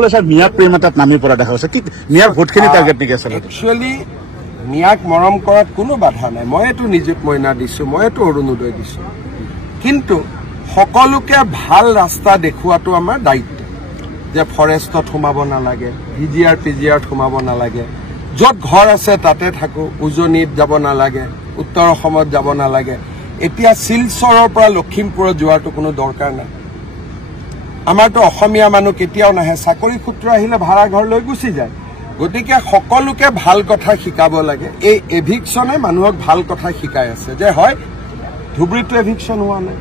সকলে স্যাৰ মিয়াক প্ৰেম এটাত নামি পৰা দেখা গৈছে কি মিয়াৰ ভোটখিনি টাৰ্গেট নেকি আছে একচুৱেলি মিয়াক মৰম কৰাত কোনো বাধা নাই মইতো নিযুত মইনা দিছো মইতো অৰুণোদয় দিছো কিন্তু সকলোকে ভাল ৰাস্তা দেখুৱাটো আমাৰ দায়িত্ব যে ফৰেষ্টত সোমাব নালাগে ভিজিআৰ পিজিআৰত সোমাব নালাগে য'ত ঘৰ আছে তাতে থাকো উজনিত যাব নালাগে উত্তৰ অসমত যাব নালাগে এতিয়া শিলচৰৰ পৰা লখিমপুৰত যোৱাটো কোনো দৰকাৰ নাই আমাৰতো অসমীয়া মানুহ কেতিয়াও নাহে চাকৰি সূত্ৰ আহিলে ভাড়া ঘৰ লৈ গুচি যায় গতিকে সকলোকে ভাল কথা শিকাব লাগে এই এভিকশ্যনে মানুহক ভাল কথা শিকাই আছে যে হয় ধুবুৰীতো এভিকশ্যন হোৱা নাই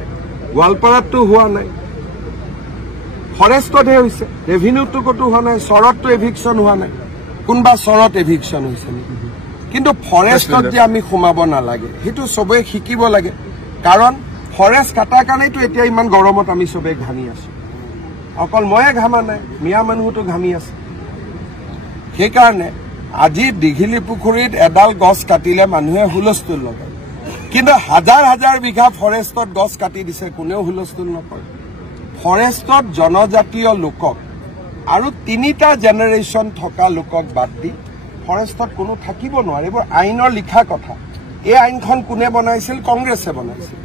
গোৱালপাৰাতো হোৱা নাই ফৰেষ্টতহে হৈছে ৰেভিনিউটো ক'তো হোৱা নাই চৰততো এভিকশ্যন হোৱা নাই কোনোবা চৰত এভিকশ্যন হৈছে নেকি কিন্তু ফৰেষ্টত যে আমি সোমাব নালাগে সেইটো চবেই শিকিব লাগে কাৰণ ফৰেষ্ট কাটাৰ কাৰণেতো এতিয়া ইমান গৰমত আমি চবেই ঘামি আছো অকল ময়ে ঘামা নাই মিয়া মানুহতো ঘামি আছে সেইকাৰণে আজি দীঘিলী পুখুৰীত এডাল গছ কাটিলে মানুহে হুলস্থুল লগায় কিন্তু হাজাৰ হাজাৰ বিঘা ফৰেষ্টত গছ কাটি দিছে কোনেও হুলস্থুল নকৰে ফৰেষ্টত জনজাতীয় লোকক আৰু 3টা জেনেৰেশ্যন থকা লোকক বাদ দি ফৰেষ্টত কোনো থাকিব নোৱাৰে এইবোৰ আইনৰ লিখা কথা এই আইনখন কোনে বনাইছিল কংগ্ৰেছে বনাইছিল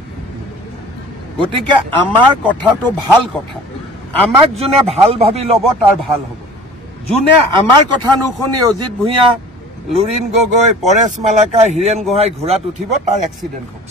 গতিকে আমাৰ কথাটো ভাল কথা আমাক যোনে ভাল ভাবি ল'ব তাৰ ভাল হ'ব যোনে আমাৰ কথা নুশুনি অজিত ভূঞা লুৰিণ গগৈ পৰেশ মালাকাৰ হীৰেণ গোহাঁই ঘোঁৰাত উঠিব তাৰ এক্সিডেণ্ট হ'ব